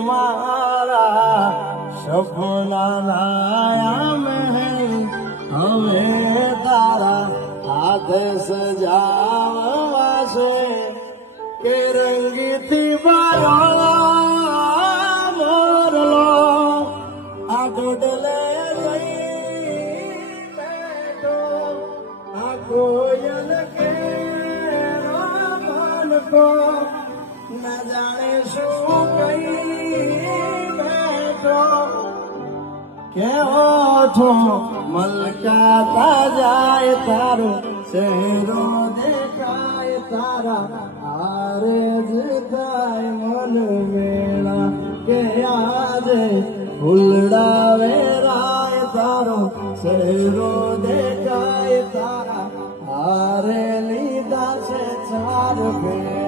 મારા સપના લાયા મહેલ હવે તારા હાથ સજાવવા છે કે રંગીથી બાયો મોરલો આ ડોડલે લઈ બેઠો આ કોયલ કે મન ન જાણે શું કઈ બેઠો કેવો છો મલકાતા જાય તારો ચહેરો દેખાય તારા હારે જ થાય મન મેળા કે આજે ફૂલડા વેરાય તારો ચહેરો દેખાય તારા હારે લીધા છે ચાર ભેળા